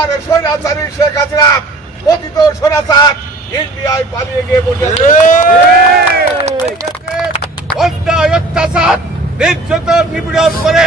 আর সৈরাচারী শেখ হাসিনা কথিত সৈরাচার ইন্ডিয়ায় পালিয়ে গিয়ে বসে। অন্যায় অত্যাচার নির্যাতন নিপীড়ন করে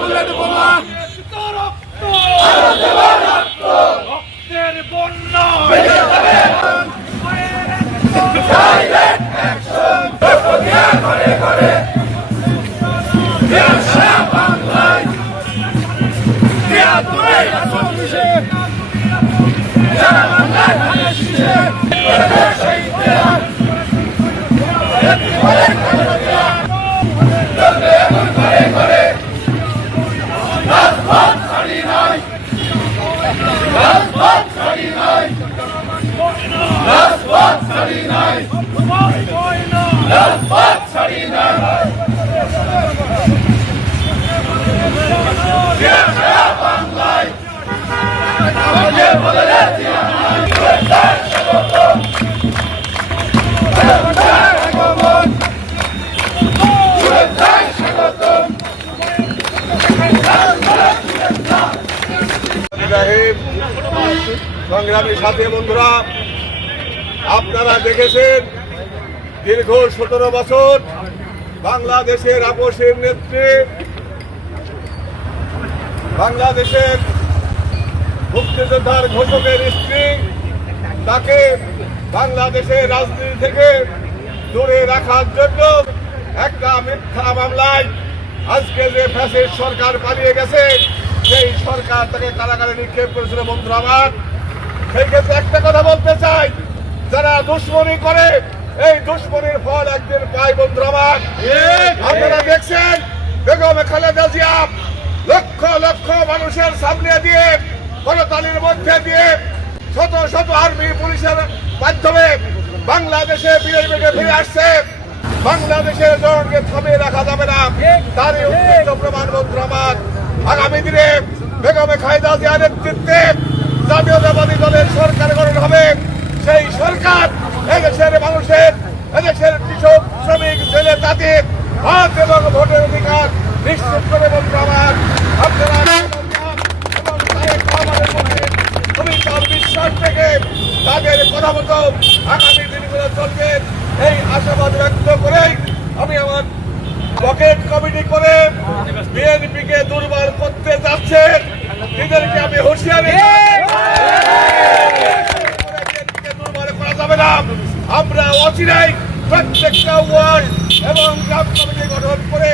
বুলেট বোমা। রক্তের বন্যা। রাজপথ ছাড়ি নাই। রাজপথ সংগ্রামী সাথী বন্ধুরা, আপনারা দেখেছেন দীর্ঘ সতেরো বছর বাংলাদেশের আপোষের নেত্রী, বাংলাদেশের মুক্তিযোদ্ধার ঘোষকের স্ত্রী, তাকে বাংলাদেশের রাজনীতি থেকে দূরে রাখার জন্য একটা মিথ্যা মামলায় আজকে যে ফ্যাসির সরকার পালিয়ে গেছে সেই সরকার তাকে কারাগারে নিক্ষেপ করেছিল, বন্ধুরা আমার, সেই ক্ষেত্রে একটা কথা বলতে চাই। যারা দুশ্মনী করে, এই দুশ্মনীর ফল একদিন পায়, বন্ধুরা আমার। আপনারা দেখছেন, বেগম খালেদা জিয়া লক্ষ লক্ষ মানুষের সামনে দিয়ে করতালির মধ্যে দিয়ে শত শত আর্মি পুলিশের মাধ্যমে বাংলাদেশে বিএনপিকে ফিরে আসছে। বাংলাদেশের জনকে থামিয়ে রাখা যাবে না। তারই উৎকৃষ্ট প্রমাণ আমার। আগামী দিনে বেগমে খালেদা জিয়ার নেতৃত্বে জাতীয়তাবাদী দলের সরকার গঠন হবে। সেই সরকার এদেশের মানুষের, এদেশের কৃষক, শ্রমিক ছেলে জাতির হাত এবং ভোটের অধিকার নিশ্চিত করে বলতে আমার। আপনারা থেকে তাদের কথা মতো আগামী দিনগুলো চলবে। এই আশাবাদ ব্যক্ত করেই আমরা অচিরাই প্রত্যেকটা ওয়ার্ড এবং গ্রাম কমিটি গঠন করে